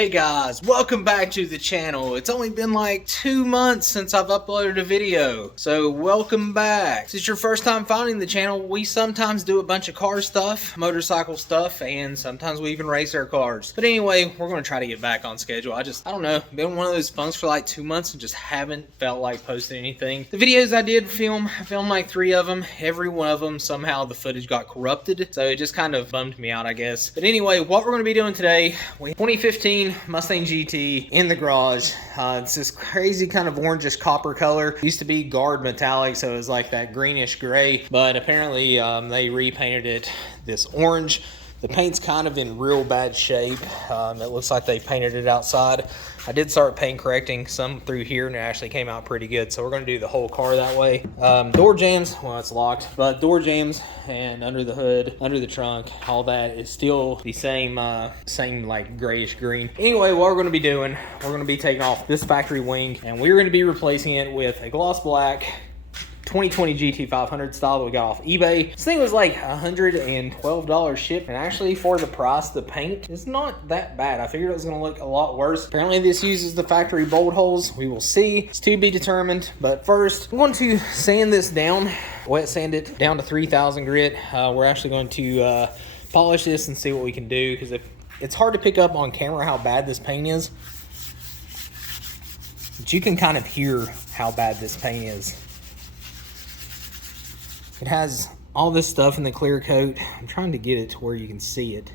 Hey guys, welcome back to the channel. It's only been like 2 months since I've uploaded a video, so welcome back. If it's your first time finding the channel, we sometimes do a bunch of car stuff, motorcycle stuff, and sometimes we even race our cars. But anyway, we're going to try to get back on schedule. I don't know, been one of those funks for like 2 months and just haven't felt like posting anything. The videos I did film, I filmed like 3 of them. Every one of them, somehow the footage got corrupted, so it just kind of bummed me out, I guess. But anyway, what we're going to be doing today, 2015 Mustang GT in the garage. It's this crazy kind of orangish copper color. Used to be guard metallic, so it was like that greenish gray, but apparently they repainted it this orange. The paint's kind of in real bad shape. It looks like they painted it outside. I did start paint correcting some through here and it actually came out pretty good. So we're gonna do the whole car that way. Door jams, well, it's locked, but door jams and under the hood, under the trunk, all that is still the same like grayish green. Anyway, what we're gonna be doing, we're gonna be taking off this factory wing and we're gonna be replacing it with a gloss black 2020 GT500 style that we got off eBay. This thing was like $112 shipped, and actually for the price, the paint is not that bad. I figured it was gonna look a lot worse. Apparently this uses the factory bolt holes. We will see. It's to be determined, but first I'm going to sand this down, wet sand it down to 3000 grit. We're actually going to polish this and see what we can do, because it's hard to pick up on camera how bad this paint is, but you can kind of hear how bad this paint is. It has all this stuff in the clear coat. I'm trying to get it to where you can see it.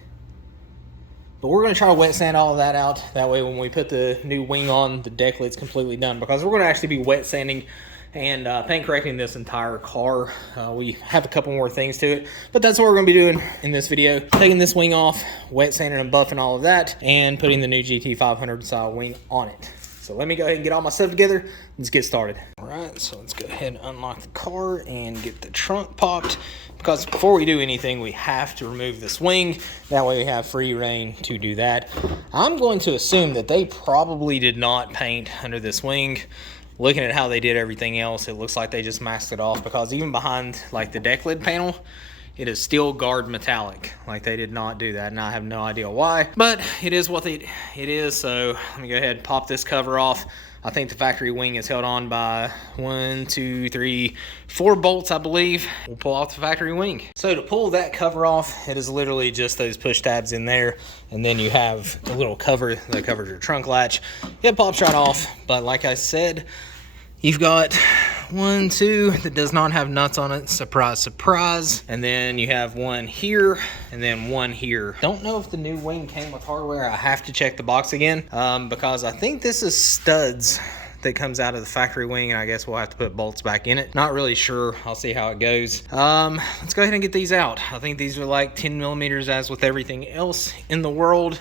But we're going to try to wet sand all of that out. That way when we put the new wing on, the decklit's completely done. Because we're going to actually be wet sanding and paint correcting this entire car. We have a couple more things to it. But that's what we're going to be doing in this video. Taking this wing off, wet sanding and buffing all of that, and putting the new GT500 style wing on it. So let me go ahead and get all my stuff together. Let's get started. All right, so let's go ahead and unlock the car and get the trunk popped. Because before we do anything, we have to remove this wing. That way we have free reign to do that. I'm going to assume that they probably did not paint under this wing. Looking at how they did everything else, it looks like they just masked it off, because even behind like the deck lid panel, it is still guard metallic. Like, they did not do that, and I have no idea why, but it is what it is. So let me go ahead and pop this cover off. I think the factory wing is held on by 1, 2, 3, 4 bolts, I believe. We'll pull off the factory wing. So to pull that cover off, it is literally just those push tabs in there, and then you have the little cover that covers your trunk latch. It pops right off, but like I said, you've got 1, 2 that does not have nuts on it. Surprise, surprise. And then you have one here and then one here. Don't know if the new wing came with hardware. I have to check the box again because I think this is studs that comes out of the factory wing, and I guess we'll have to put bolts back in it. Not really sure. I'll see how it goes. Let's go ahead and get these out. I think these are like 10 millimeters as with everything else in the world,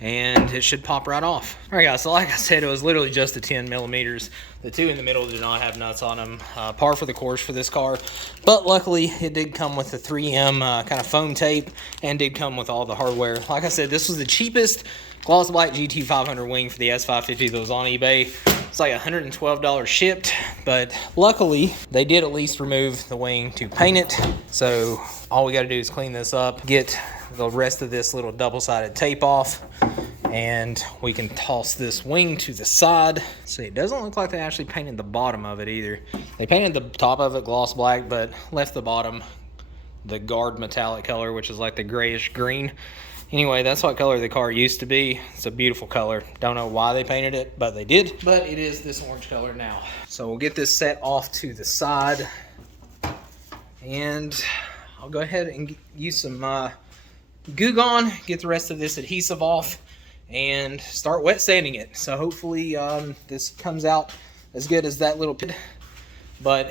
and it should pop right off. All right, guys, so like I said, it was literally just the 10 millimeters. The 2 in the middle did not have nuts on them. Par for the course for this car. But luckily, it did come with the 3M kind of foam tape and did come with all the hardware. Like I said, this was the cheapest gloss black GT500 wing for the S550 that was on eBay. It's like $112 shipped, but luckily, they did at least remove the wing to paint it. So all we got to do is clean this up, get the rest of this little double-sided tape off, and we can toss this wing to the side. See, it doesn't look like they actually painted the bottom of it either. They painted the top of it gloss black, but left the bottom the guard metallic color, which is like the grayish green. Anyway, that's what color the car used to be. It's a beautiful color. Don't know why they painted it, but they did. But it is this orange color now. So we'll get this set off to the side, and I'll go ahead and use some Goo Gone, get the rest of this adhesive off, and start wet sanding it. So hopefully this comes out as good as that little pit, but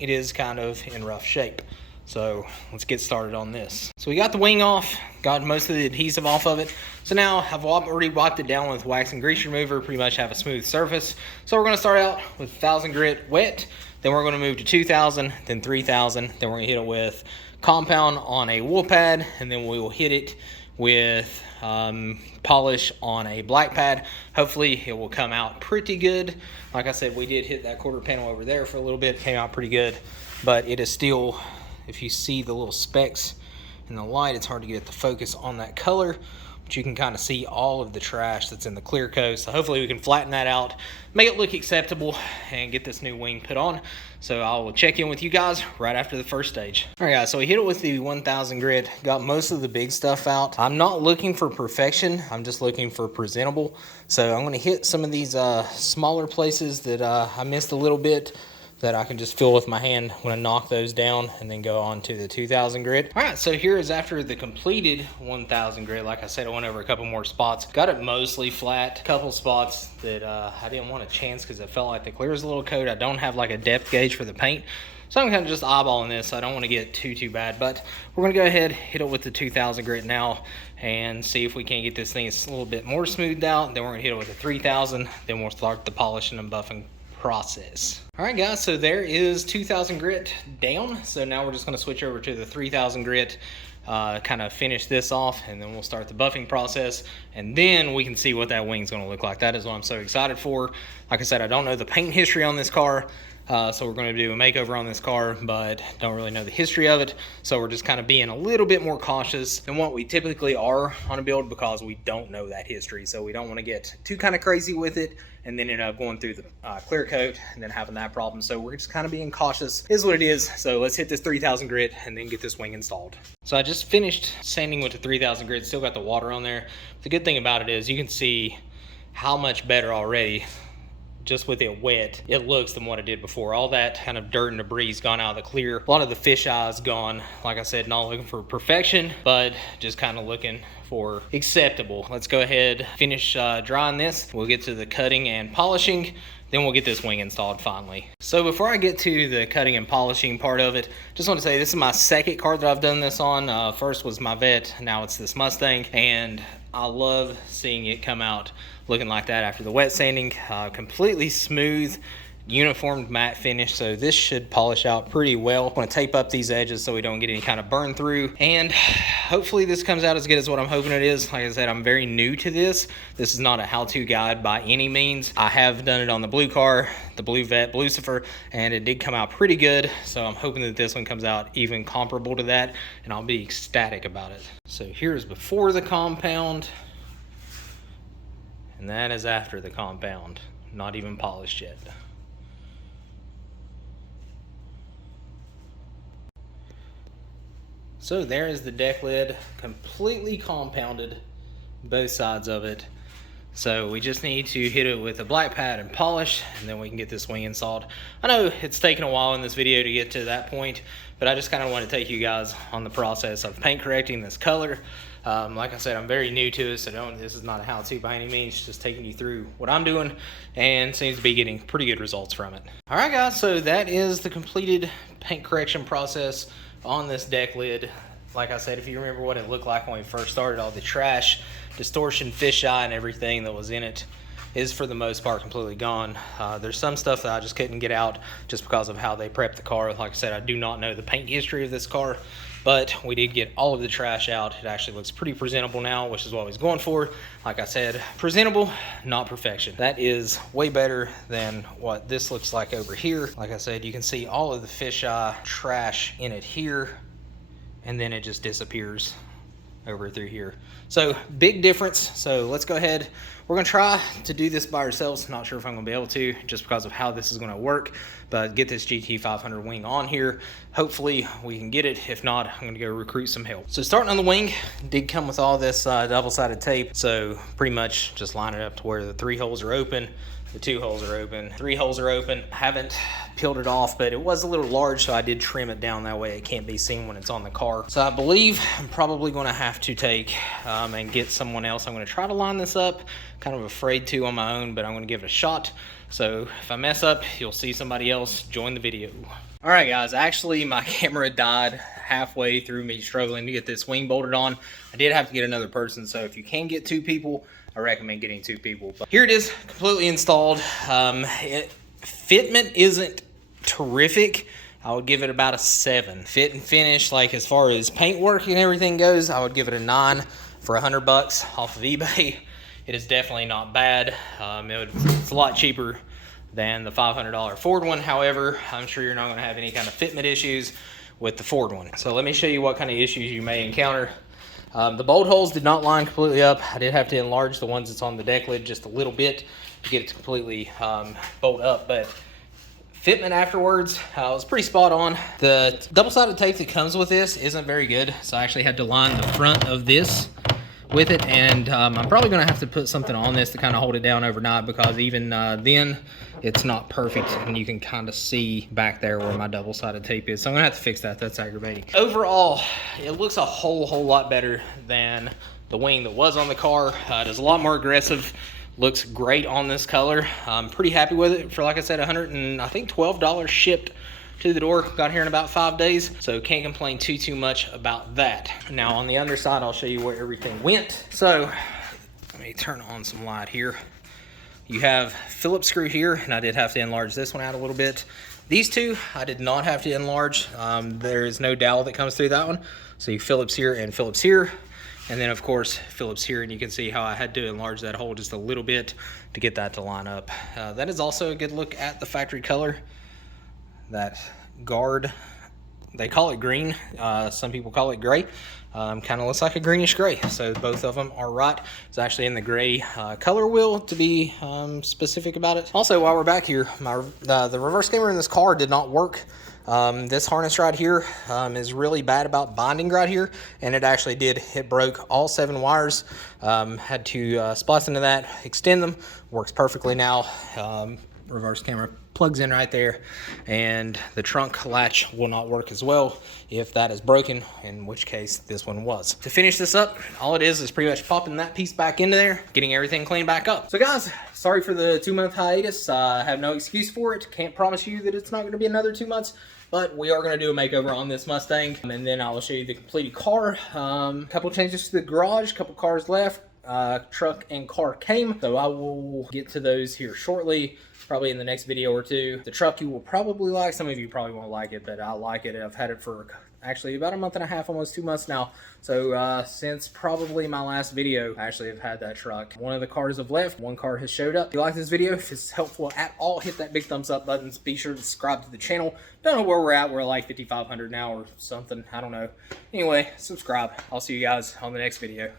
it is kind of in rough shape. So let's get started on this. So we got the wing off, got most of the adhesive off of it. So now I've already wiped it down with wax and grease remover, pretty much have a smooth surface. So we're gonna start out with 1000 grit wet, then we're gonna move to 2000, then 3000, then we're gonna hit it with compound on a wool pad, and then we will hit it with polish on a black pad. Hopefully it will come out pretty good. Like I said, we did hit that quarter panel over there for a little bit. It came out pretty good, but it is still, if you see the little specks in the light, it's hard to get the focus on that color. but you can kind of see all of the trash that's in the clear coat. So hopefully we can flatten that out, make it look acceptable, and get this new wing put on. So I will check in with you guys right after the first stage. All right, guys, so we hit it with the 1000 grit, got most of the big stuff out. I'm not looking for perfection, I'm just looking for presentable. So I'm gonna hit some of these smaller places that I missed a little bit, that I can just fill with my hand. I'm gonna knock those down and then go on to the 2000 grit. All right, so here is after the completed 1000 grit. Like I said, I went over a couple more spots. Got it mostly flat. A couple spots that I didn't want to chance because it felt like the clear is a little coat. I don't have like a depth gauge for the paint. So I'm kind of just eyeballing this. So I don't want to get too bad, but we're gonna go ahead, hit it with the 2000 grit now and see if we can't get this thing a little bit more smoothed out. Then we're gonna hit it with the 3000. Then we'll start the polishing and buffing process. All right, guys, so there is 2000 grit down. So now we're just going to switch over to the 3000 grit, kind of finish this off, and then we'll start the buffing process, and then we can see what that wing's going to look like. That is what I'm so excited for. Like I said, I don't know the paint history on this car, so we're going to do a makeover on this car, but don't really know the history of it. So we're just kind of being a little bit more cautious than what we typically are on a build, because we don't know that history. So we don't want to get too kind of crazy with it and then end up going through the clear coat and then having that problem. So we're just kind of being cautious, is what it is. So let's hit this 3000 grit and then get this wing installed. So I just finished sanding with the 3000 grit, still got the water on there. The good thing about it is you can see how much better already, just with it wet, it looks than what it did before. All that kind of dirt and debris has gone out of the clear. A lot of the fish eyes gone. Like I said, not looking for perfection, but just kind of looking for acceptable. Let's go ahead, finish drying this. We'll get to the cutting and polishing, then we'll get this wing installed finally. So before I get to the cutting and polishing part of it, just want to say this is my second car that I've done this on. First was my Vet, now it's this Mustang, and I love seeing it come out looking like that after the wet sanding. Completely smooth, uniform matte finish, so this should polish out pretty well. I'm going to tape up these edges so we don't get any kind of burn through, and hopefully this comes out as good as what I'm hoping it is. Like I said, I'm very new to this. This is not a how-to guide by any means. I have done it on the blue car, the blue Vet Lucifer, and it did come out pretty good, so I'm hoping that this one comes out even comparable to that, and I'll be ecstatic about it. So here's before the compound, and that is after the compound, not even polished yet. So there is the deck lid, completely compounded, both sides of it. So we just need to hit it with a black pad and polish, and then we can get this wing installed. I know it's taken a while in this video to get to that point, but I just kind of want to take you guys on the process of paint correcting this color. Like I said, I'm very new to it, so this is not a how-to by any means, just taking you through what I'm doing, and seems to be getting pretty good results from it. All right, guys, so that is the completed paint correction process on this deck lid. Like I said, if you remember what it looked like when we first started, all the trash, distortion, fisheye, and everything that was in it is for the most part completely gone. There's some stuff that I just couldn't get out just because of how they prepped the car. Like I said, I do not know the paint history of this car, but we did get all of the trash out. It actually looks pretty presentable now, which is what I was going for. Like I said, presentable, not perfection. That is way better than what this looks like over here. Like I said, you can see all of the fisheye trash in it here, and then it just disappears over through here. So big difference. So let's go ahead. We're gonna try to do this by ourselves. Not sure if I'm gonna be able to, just because of how this is gonna work, but get this GT500 wing on here. Hopefully we can get it. If not, I'm gonna go recruit some help. So starting on the wing, did come with all this double-sided tape. So pretty much just line it up to where the 3 holes are open, the 2 holes are open, 3 holes are open. Haven't peeled it off, but it was a little large, so I did trim it down that way it can't be seen when it's on the car. So I believe I'm probably gonna have to take and get someone else. I'm gonna try to line this up, kind of afraid to on my own, but I'm gonna give it a shot. So if I mess up, you'll see somebody else join the video. All right, guys, actually my camera died halfway through me struggling to get this wing bolted on. I did have to get another person, so if you can get 2 people, I recommend getting 2 people. But here it is, completely installed. Fitment isn't terrific. I would give it about a 7. Fit and finish, like as far as paint work and everything goes, I would give it a 9 for $100 off of eBay. It is definitely not bad. It's a lot cheaper than the $500 Ford one. However, I'm sure you're not going to have any kind of fitment issues with the Ford one. So let me show you what kind of issues you may encounter. The bolt holes did not line completely up. I did have to enlarge the ones that's on the deck lid just a little bit to get it to completely bolt up, but fitment afterwards was pretty spot on. The double-sided tape that comes with this isn't very good, so I actually had to line the front of this with it, and I'm probably going to have to put something on this to kind of hold it down overnight, because even then it's not perfect, and you can kind of see back there where my double-sided tape is, so I'm going to have to fix that. That's aggravating. Overall, it looks a whole lot better than the wing that was on the car. It is a lot more aggressive. Looks great on this color. I'm pretty happy with it for, like I said, $112 shipped to the door. Got here in about 5 days, so can't complain too much about that. Now on the underside, I'll show you where everything went. So let me turn on some light here. You have Phillips screw here, and I did have to enlarge this one out a little bit. These two I did not have to enlarge. There is no dowel that comes through that one, so you Phillips here and Phillips here, and then of course Phillips here, and you can see how I had to enlarge that hole just a little bit to get that to line up. That is also a good look at the factory color. That guard, they call it green, some people call it gray. Kind of looks like a greenish gray, so both of them are right. It's actually in the gray color wheel, to be specific about it. Also, while we're back here, the reverse camera in this car did not work. This harness right here is really bad about binding right here, and it actually did. It broke all 7 wires. Had to splice into that, extend them. Works perfectly now. Reverse camera plugs in right there, and the trunk latch will not work as well if that is broken, in which case this one was. To finish this up, all it is pretty much popping that piece back into there, getting everything cleaned back up. So guys, sorry for the 2-month hiatus. I have no excuse for it. Can't promise you that it's not going to be another 2 months, but we are going to do a makeover on this Mustang, and then I will show you the completed car. Couple changes to the garage, couple cars left. Truck and car came, so I will get to those here shortly, probably in the next video or two. The truck you will probably like. Some of you probably won't like it, but I like it. I've had it for actually about a month and a half, almost 2 months now. So since probably my last video, I actually have had that truck. One of the cars have left, one car has showed up. If you like this video, if it's helpful at all, hit that big thumbs up button. Be sure to subscribe to the channel. Don't know where we're at. We're like 5,500 now or something. I don't know. Anyway, subscribe. I'll see you guys on the next video.